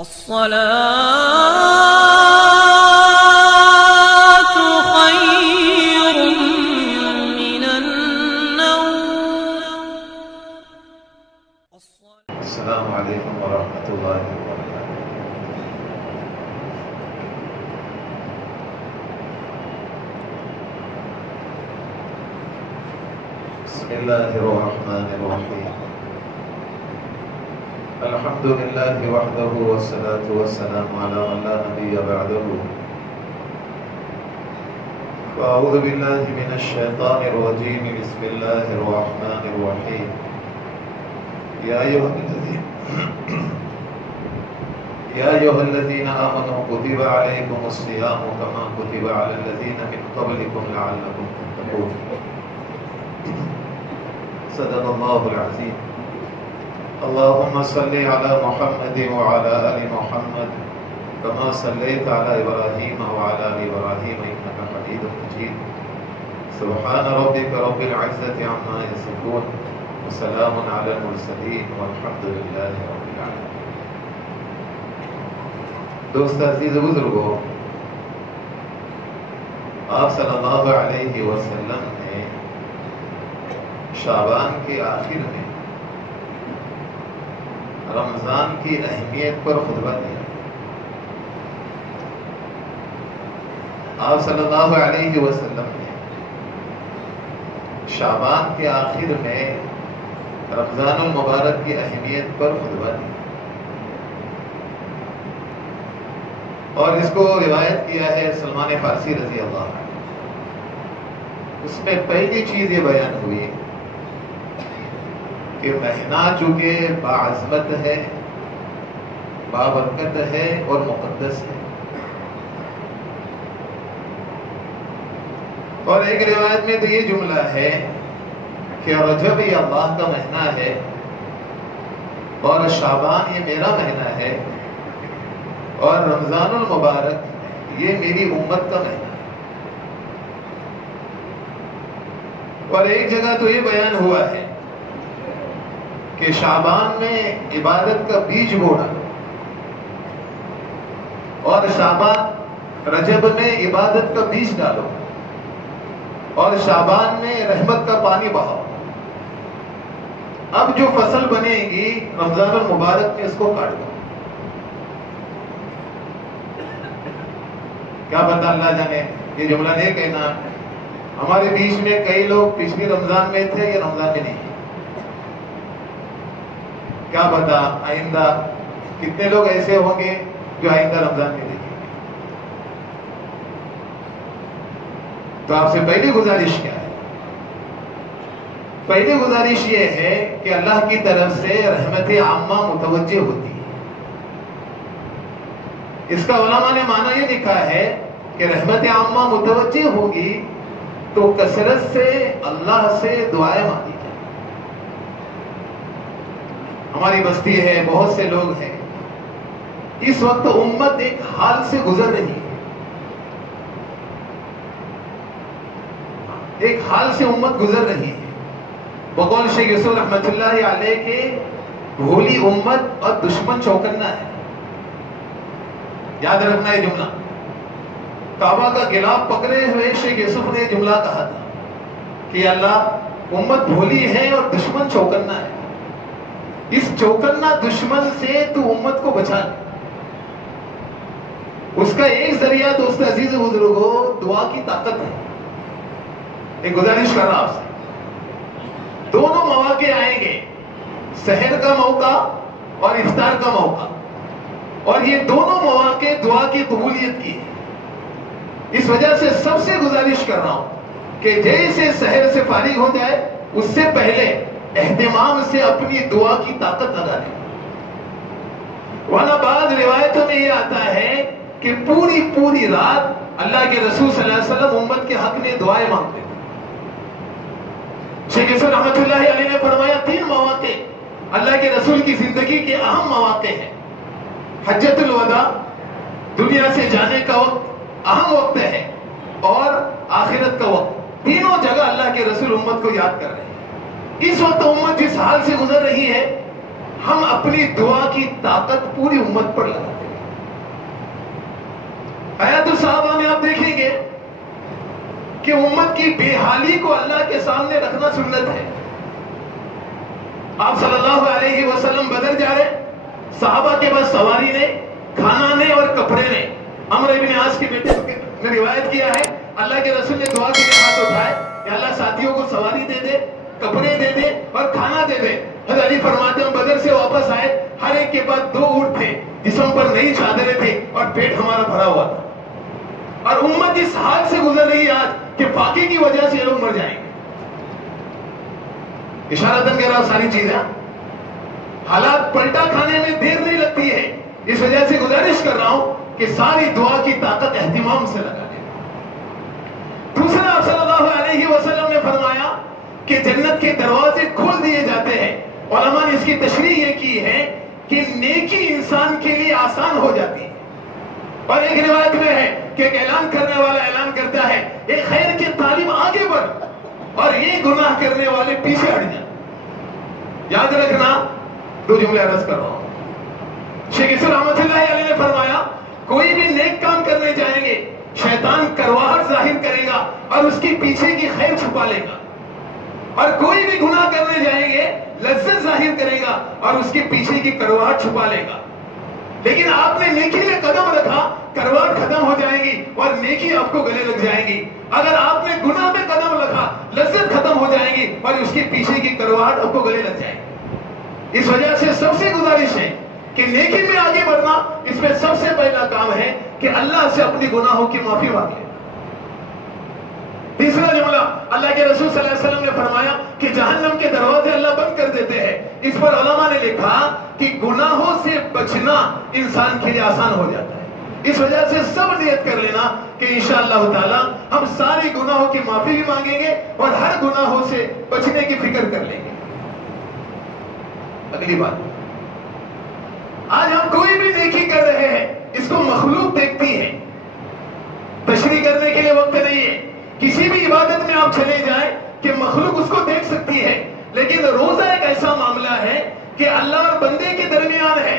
الصلاة خير من النوم. السلام عليكم ورحمة الله وبركاته. بسم الله الرحمن الرحيم. الحمد لله وحده والصلاة والسلام على من لا نبي بعده. فأعوذ بالله من الشيطان الرجيم. بسم الله الرحمن الرحيم. يا أيها الذين آمنوا كتب عليكم الصيام كما كتب على الذين من قبلكم لعلكم تتقون. صدق الله العظيم. اللهم صل على محمد وعلى آل محمد كما صليت على إبراهيم وعلى آل إبراهيم إنك حميد مجيد. سبحان ربك رب العزة عما يصفون وسلام على المرسلين والحمد لله رب العالمين. دوست عزیز بزرگوں، آپ صلی اللہ علیہ وسلم نے شعبان کے آخر میں رمضان کی اہمیت پر خطبہ دیا. آپ صلی اللہ علیہ وسلم نے شعبان کے آخر میں رمضان المبارک کی اہمیت پر خطبہ دیا اور اس کو روایت کیا ہے سلمان فارسی رضی اللہ عنہ. اس میں پہلی چیز یہ بیان ہوئی کہ مہینہ چونکہ باعظمت ہے، بابرکت ہے اور مقدس ہے. اور ایک روایت میں تو یہ جملہ ہے کہ رجب یہ اللہ کا مہینہ ہے اور شعبان یہ میرا مہینہ ہے اور رمضان المبارک یہ میری امت کا مہینہ ہے. اور ایک جگہ تو یہ بیان ہوا ہے کہ شعبان میں عبادت کا بیج بونا اور شعبان رجب میں عبادت کا بیج ڈالو اور شعبان میں رحمت کا پانی بہاؤ. اب جو فصل بنے گی رمضان المبارک میں اس کو کاٹ دو. کیا پتہ اللہ جانے یہ جملہ نہیں کہنا ہمارے بیچ میں کئی لوگ پچھلی رمضان میں تھے یہ رمضان میں نہیں. کیا پتا آئندہ کتنے لوگ ایسے ہوں گے جو آئندہ رمضان میں دیکھیں گے. تو آپ سے پہلی گزارش کیا ہے؟ پہلی گزارش یہ ہے کہ اللہ کی طرف سے رحمت عامہ متوجہ ہوتی ہے. اس کا علماء نے معنی یہ لکھا ہے کہ رحمت عامہ متوجہ ہوگی تو کثرت سے اللہ سے دعائیں مانگی جائیں. ہماری بستی ہے، بہت سے لوگ ہیں، اس وقت امت ایک حال سے گزر رہی ہے. ایک حال سے امت گزر رہی ہے. بقول شیخ یوسف رحمۃ اللہ علیہ کے بھولی امت اور دشمن چوکنا ہے. یاد رکھنا یہ جملہ. کعبہ کا غلاف پکڑے ہوئے شیخ یوسف نے جملہ کہا تھا کہ اللہ امت بھولی ہے اور دشمن چوکنا ہے. اس چوکنا دشمن سے تو امت کو بچا لے. اس کا ایک ذریعہ دوست عزیز بزرگوں دعا کی طاقت ہے. ایک گزارش کر رہا آپ سے، دونوں مواقع آئیں گے، سحر کا موقع اور افطار کا موقع، اور یہ دونوں مواقع دعا کی قبولیت کی ہے. اس وجہ سے سب سے گزارش کر رہا ہوں کہ جیسے سحر سے فارغ ہو جائے اس سے پہلے اہتمام سے اپنی دعا کی طاقت لگا لیں. ورنہ بعض روایتوں میں یہ آتا ہے کہ پوری رات اللہ کے رسول صلی اللہ علیہ وسلم امت کے حق میں دعائیں مانگتے تھے. شیخ یوسف رحمۃ اللہ علیہ نے فرمایا 3 مواقع اللہ کے رسول کی زندگی کے اہم مواقع ہیں. حجۃ الوداع، دنیا سے جانے کا وقت، اہم وقت ہے، اور آخرت کا وقت. تینوں جگہ اللہ کے رسول امت کو یاد کر رہے ہیں. اس وقت امت جس حال سے گزر رہی ہے ہم اپنی دعا کی طاقت پوری امت پر لگاتے ہیں. حیات الصحابہ میں آپ دیکھیں گے کہ امت کی بے حالی کو اللہ کے سامنے رکھنا سنت ہے. آپ صلی اللہ علیہ وسلم بدر جا رہے, صحابہ کے پاس سواری نے, کھانا نے اور کپڑے نے. عمرو بن عاص کے بیٹے نے روایت کیا ہے اللہ کے رسول نے دعا کے لیے ہاتھ اٹھائے کہ اللہ ساتھیوں کو سواری دے دے, کپڑے دے دے اور کھانا دے دے. حضرت علی فرماتے ہیں بدر سے واپس آئے, ہر ایک کے پاس 2 اونٹ تھے, جسم پر نئی چادریں تھے اور پیٹ ہمارا بھرا ہوا تھا. اور امت اس حال سے گزر رہی ہے آج کہ فاقے کی وجہ سے یہ لوگ مر جائیں گے. اشارتاً کہہ رہا ہوں ساری چیزیں, حالات پلٹا کھانے میں دیر نہیں لگتی ہے. اس وجہ سے گزارش کر رہا ہوں کہ ساری دعا کی طاقت اہتمام سے لگا لیں. دوسرا آپ صلی اللہ علیہ وسلم نے فرمایا کہ جنت کے دروازے کھول دیے جاتے ہیں. علماء نے اس کی تشریح یہ کی ہے کہ نیکی انسان کے لیے آسان ہو جاتی ہے. اور ایک روایت میں ہے کہ ایک اعلان کرنے والا اعلان کرتا ہے ایک خیر کے طالب آگے بڑھ اور یہ گناہ کرنے والے پیچھے ہٹ جائیں. یاد رکھنا 2 جملے عرض کر رہا ہوں. شیخ اسلام رحمۃ اللہ علیہ نے فرمایا کوئی بھی نیک کام کرنے جائیں گے شیطان کرواہٹ ظاہر کرے گا اور اس کی پیچھے کی خیر چھپا لے گا, اور کوئی بھی گناہ کرنے جائیں گے لذت ظاہر کرے گا اور اس کے پیچھے کی کرواہٹ چھپا لے گا. لیکن آپ نے نیکی میں قدم رکھا, کرواہٹ ختم ہو جائے گی اور نیکی آپ کو گلے لگ جائے گی. اگر آپ نے گناہ میں قدم رکھا لذت ختم ہو جائے گی اور اس کے پیچھے کی کرواہٹ آپ کو گلے لگ جائے گی. اس وجہ سے سب سے گزارش ہے کہ نیکی میں آگے بڑھنا, اس میں سب سے پہلا کام ہے کہ اللہ سے اپنی گناہوں کی معافی مانگے. تیسرا جملہ اللہ کے رسول صلی اللہ علیہ وسلم نے فرمایا کہ جہنم کے دروازے اللہ بند کر دیتے ہیں. اس پر علماء نے لکھا کہ گناہوں سے بچنا انسان کے لیے آسان ہو جاتا ہے. اس وجہ سے سب نیت کر لینا کہ انشاءاللہ تعالی ہم سارے گناہوں کی معافی بھی مانگیں گے اور ہر گناہوں سے بچنے کی فکر کر لیں گے. اگلی بات, آج ہم کوئی بھی نیکی کر رہے ہیں اس کو مخلوق دیکھتی ہے. تشریح کرنے کے لیے وقت نہیں ہے. کسی بھی عبادت میں آپ چلے جائیں کہ مخلوق اس کو دیکھ سکتی ہے, لیکن روزہ ایک ایسا معاملہ ہے کہ اللہ اور بندے کے درمیان ہے.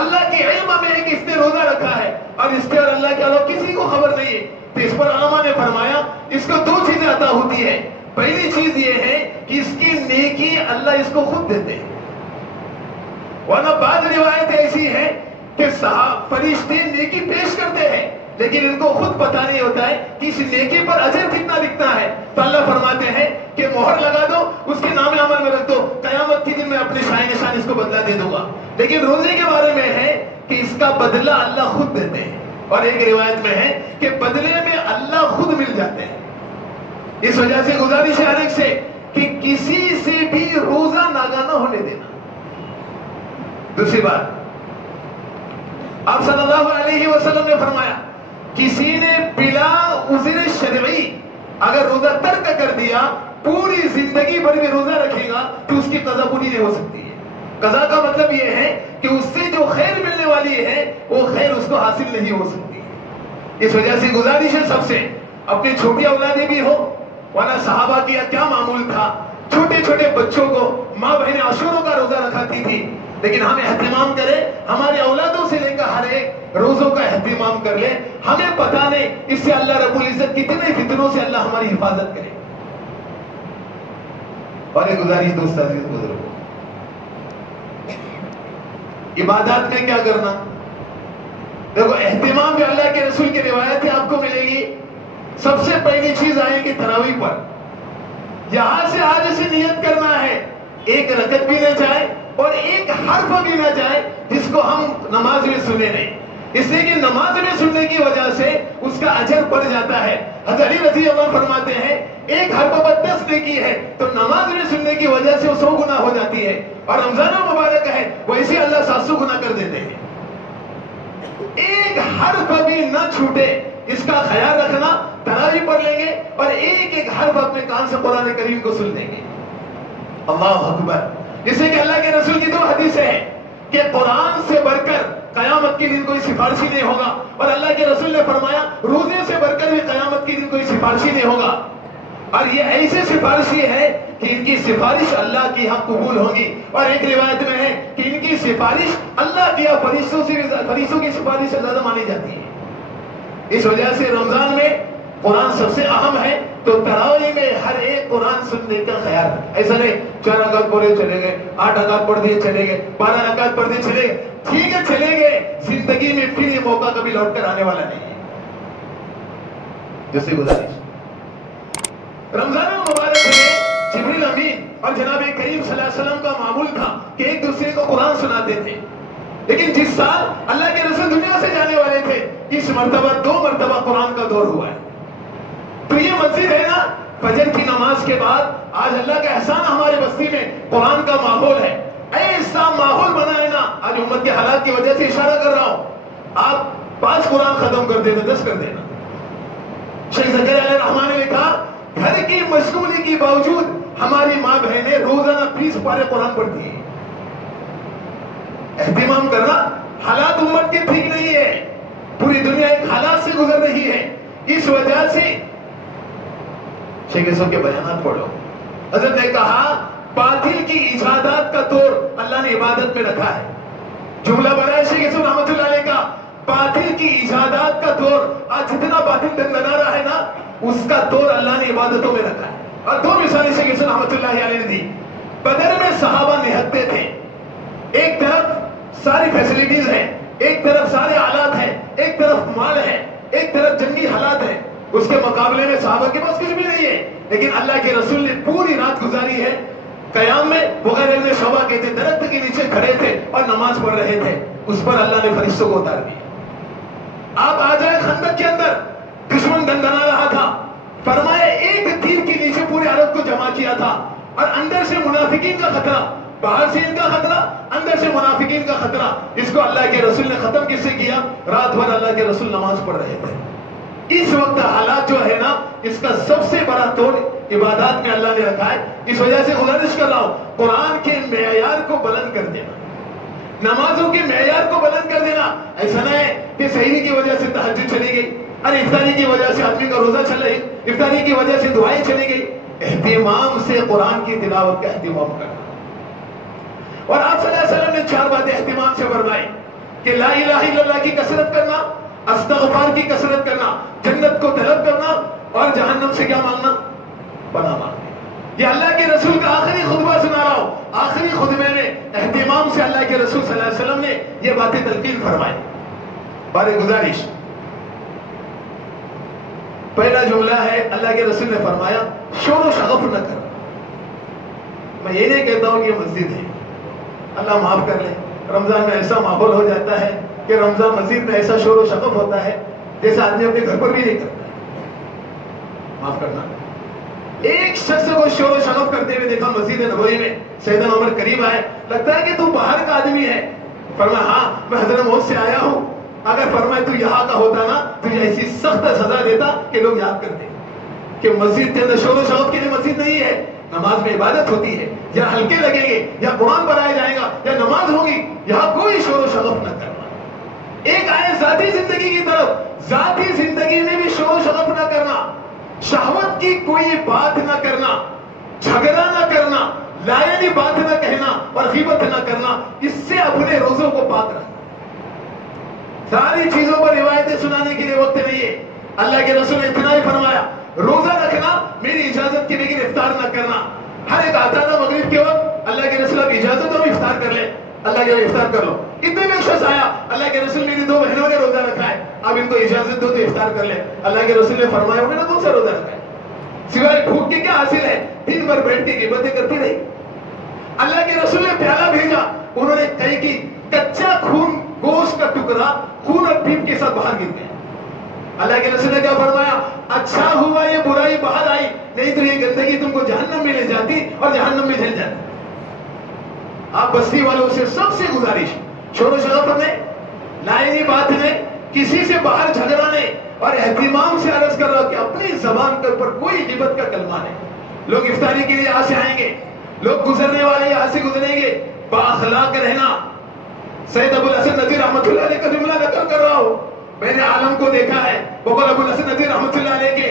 اللہ کے علم میں ہے کہ اس نے روزہ رکھا ہے اور اس کے اور اللہ کے علاوہ کسی کو خبر نہیں ہے. تو اس پر علماء نے فرمایا اس کو 2 چیزیں عطا ہوتی ہے. پہلی چیز یہ ہے کہ اس کی نیکی اللہ اس کو خود دیتے ہیں, ورنہ بعض روایت ایسی ہے کہ فرشتے نیکی پیش کرتے ہیں لیکن ان کو خود پتا نہیں ہوتا ہے کہ اس نیکی پر اجر کتنا لکھنا ہے. تو اللہ فرماتے ہیں کہ مہر لگا دو, اس کے نام عمل میں رکھ دو, قیامت کے دن میں اپنے شائن نشان اس کو بدلہ دے دوں گا. لیکن روزے کے بارے میں ہے کہ اس کا بدلہ اللہ خود دیتے ہیں, اور ایک روایت میں ہے کہ بدلے میں اللہ خود مل جاتے ہیں. اس وجہ سے گزارش ہے ہر ایک سے کہ کسی سے بھی روزہ ناگا نہ ہونے دینا. دوسری بات, آپ صلی اللہ علیہ وسلم نے فرمایا کسی نے بلا عذر شرعی اگر روزہ ترک کر دیا پوری زندگی بھر بھی روزہ رکھے گا تو اس کی قضا پوری نہیں ہو سکتی ہے. قضا کا مطلب یہ ہے کہ اس سے جو خیر ملنے والی ہے وہ خیر اس کو حاصل نہیں ہو سکتی. اس وجہ سے گزارش ہے سب سے, اپنی چھوٹی اولادیں بھی ہو, ورنہ صحابہ کی کیا معمول تھا, چھوٹے چھوٹے بچوں کو ماں بہنیں عاشوروں کا روزہ رکھاتی تھی. لیکن ہم اہتمام کریں, ہمارے اولادوں سے لے کر ہر ایک روزوں کا اہتمام کر لیں. ہمیں پتا نہیں اس سے اللہ رب العزت کتنے فتنوں سے اللہ ہماری حفاظت کرے. اور ایک گزارش دوست عزیز بزرگوں, عبادات میں کیا کرنا, دیکھو اہتمام بھی اللہ کے رسول کی روایتیں آپ کو ملے گی. سب سے پہلی چیز آئے گی تراویح پر. یہاں سے آج سے نیت کرنا ہے ایک رکعت بھی نہ جائے اور ایک حرف بھی نہ جائے جس کو ہم نماز میں سنے نہیں, اس لیے کہ نماز میں سننے کی وجہ سے اس کا اجر بڑھ جاتا ہے. حضرت علی رضی اللہ فرماتے ہیں ایک حرف پر 10 نیکی ہے تو نماز میں سننے کی وجہ سے وہ 100 گنا ہو جاتی ہے, اور رمضان مبارک ہے ویسے اللہ 700 گنا کر دیتے ہیں. ایک حرف بھی نہ چھوٹے اس کا خیال رکھنا. تراویح پڑھ لیں گے اور ایک ایک حرف اپنے کان سے قرآن کریم کو سن لیں گے. اللہ اکبر. جسے کہ اللہ کے رسول کی 2 حدیثیں ہیں کہ قرآن سے بڑھ کر قیامت کے دن کوئی سفارشی نہیں ہوگا, اور اللہ کے رسول نے فرمایا روزے سے بڑھ کر بھی قیامت کے دن کوئی سفارشی نہیں ہوگا. اور یہ ایسے سفارشی ہے کہ ان کی سفارش اللہ کی حق قبول ہوگی. اور ایک روایت میں ہے کہ ان کی سفارش اللہ کی فرشتوں کی سفارش سے زیادہ مانی جاتی ہے. اس وجہ سے رمضان میں قرآن سب سے اہم ہے. تو تراویح میں ہر ایک قرآن سننے کا خیال ہے. ایسا نہیں 4 رکعت پڑھے چلے گئے, 8 رکعت پڑھ دیے چلے گئے, 12 رکعت پڑھ دیے چلے گئے. ٹھیک ہے چلے گئے, زندگی میں پھر یہ موقع کبھی لوٹ کر آنے والا نہیں ہے. جیسے گزارش رمضان المبارک میں جبریل امین اور جناب کریم صلی اللہ علیہ وسلم کا معمول تھا کہ ایک دوسرے کو قرآن سناتے تھے. لیکن جس سال اللہ کے رسول دنیا سے جانے والے تھے, اس مرتبہ 2 مرتبہ قرآن کا دور ہوا ہے. تو یہ مسجد ہے نا, فجر کی نماز کے بعد آج اللہ کا احسان ہمارے بستی میں قرآن کا ماحول ہے. ایسا ماحول بنا ہے نا, آج امت کے حالات کی وجہ سے اشارہ کر رہا ہوں, آپ 5 قرآن ختم کر دینا, 10 کر دینا. شیخ زکریا علیہ الرحمن نے کہا گھر کی مشغولی کے باوجود ہماری ماں بہنیں روزانہ 20 پارے قرآن پڑھتی ہیں. اہتمام کرنا. حالات امت کے ٹھیک نہیں ہے, پوری دنیا ایک حالات سے گزر رہی ہے. اس وجہ سے شیخ یوسف کے بیانات پڑھو. حضرت نے کہا باطل کی ایجادات کا دور اللہ نے عبادت میں رکھا ہے. جملہ بنایا شیخ یوسف رحمۃ اللہ علیہ کا, باطل کی ایجادات کا دور. آج جتنا باطل دندنا رہا ہے نا, اس کا دور اللہ نے عبادتوں میں رکھا ہے. اور 2 مثالیں شیخ یوسف رحمۃ اللہ علیہ نے دی. بدر میں صحابہ نہتے تھے, ایک طرف ساری فیسلٹیز ہیں, ایک طرف سارے آلات ہیں, ایک طرف مال ہے, ایک طرف جنگی حالات ہیں. اس کے مقابلے میں صحابہ کے پاس کچھ بھی نہیں ہے, لیکن اللہ کے رسول نے پوری رات گزاری ہے. قیام میں بغیر علم شبہ کے تھے, درخت کے نیچے کھڑے تھے اور نماز پڑھ رہے تھے. اس پر اللہ نے فرشتوں کو اتار دیا. آپ آ جائیں خندق کے اندر, دشمن دندنا رہا تھا, فرمائے ایک تیر کے نیچے پورے عرب کو جمع کیا تھا. اور اندر سے منافقین کا خطرہ, باہر سے ان کا خطرہ, اندر سے منافقین کا خطرہ. اس کو اللہ کے رسول نے ختم کس سے کیا؟ رات بھر اللہ کے رسول نماز پڑھ رہے تھے. اس وقت حالات جو ہے نا, اس کا سب سے بڑا توڑ عبادات میں اللہ نے رکھا ہے. اس وجہ سے گزارش کر رہا ہوں, قرآن کے معیار کو بلند کر دینا, نمازوں کے معیار کو بلند کر دینا. ایسا نہ ہے کہ سحری کی وجہ سے تہجد چلی گئی, ارے افطاری کی وجہ سے آدمی کا روزہ چل رہی, افطاری کی وجہ سے دعائیں چلی گئی. اہتمام سے قرآن کی تلاوت کا اہتمام کرنا. اور آپ صلی اللہ علیہ وسلم نے 4 باتیں اہتمام سے فرمائی کہ لا الہ الا اللہ کی کثرت کرنا, استغفار کی کثرت کرنا, جنت کو طلب کرنا, اور جہنم سے کیا مانگنا؟ پناہ مانگنا. یہ اللہ کے رسول کا آخری خطبہ سنا رہا ہوں. آخری خطبے میں اہتمام سے اللہ کے رسول صلی اللہ علیہ وسلم نے یہ باتیں تلقین فرمائی. بارے گزارش, پہلا جملہ ہے اللہ کے رسول نے فرمایا شور و شغف نہ کر. میں یہ نہیں کہتا ہوں کہ یہ مسجد ہے, اللہ معاف کر لے, رمضان میں ایسا ماحول ہو جاتا ہے کہ رمضان مسجد میں ایسا شور و شغف ہوتا ہے جیسا آدمی اپنے گھر پر بھی نہیں کرتا. معاف کرنا. ایک شخص کو شور و شغف کرتے ہوئے دیکھا مسجد نبوی میں. سیدنا عمر قریب آئے, لگتا ہے کہ تو باہر کا آدمی ہے. فرمایا ہاں میں حضرت موت سے آیا ہوں. اگر فرمائے تو یہاں کا ہوتا نا, تجھے ایسی سخت سزا دیتا کہ لوگ یاد کرتے کہ مسجد کے اندر شور و شغف کے لیے مسجد نہیں ہے. نماز میں عبادت ہوتی ہے, یا ہلکے لگیں گے, یا قرآن پڑھایا جائے گا, یا نماز ہوگی, یہاں کوئی شور و شغف نہ کرنا. ایک آئے ذاتی زندگی کی طرف, ذاتی زندگی میں بھی شور و شغف نہ کرنا, شہوت کی کوئی بات نہ کرنا, جھگڑا نہ کرنا, لائنی بات نہ کہنا اور غیبت نہ کرنا. اس سے اپنے روزوں کو پاک رکھنا. ساری چیزوں پر روایتیں سنانے کے لیے وقت نہیں ہے. اللہ کے رسول نے اتنا ہی فرمایا روزہ رکھنا میری اجازت کے لیکن افطار نہ کرنا. ہر ایک آتا تھا مغرب کے وقت, اللہ کے رسول اب اجازت ہو افطار کر لے, اللہ کے افطار کر لو. اتنے میں شخص آیا, اللہ کے رسول میری 2 بہنوں نے روزہ رکھا ہے, اب ان کو اجازت دو تو افطار کر لے. اللہ کے رسول نے فرمایا انہوں نے کون سا روزہ رکھا ہے, سوائے بھوک کے کیا حاصل ہے؟ دن بھر بیٹھ کے غیبتیں کرتی رہی. اللہ کے رسول نے پیالہ بھیجا, انہوں نے طے کی کچا خون, گوشت کا ٹکڑا خون اور پیپ کے ساتھ باہر گر گیا. اللہ کے رسول نے کیا فرمایا, اچھا ہوا یہ برائی باہر آئی, نہیں تو یہ گندگی تم کو جہنم میں لے جاتی اور جہنم میں جل جاتی. آپ بستی والوں سے سب سے گزارش, شور و شغف نے, لائنی بات نے, کسی سے باہر جھگڑا نہیں, اور اہتمام سے عرض کر رہا کہ اپنی زبان کے اوپر کوئی غیبت کا کلمہ نہیں. لوگ افطاری کے لیے یہاں سے آئیں گے, لوگ گزرنے والے یہاں سے گزریں گے, بااخلاق رہنا. سید ابو الحسن ندوی رحمۃ اللہ علیہ کا جملہ نقل کر رہا ہوں, میں نے عالم کو دیکھا ہے. بقول ابو الحسن ندوی رحمۃ اللہ علیہ کے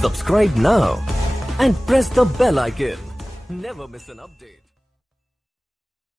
Subscribe now and press the bell icon. Never miss an update.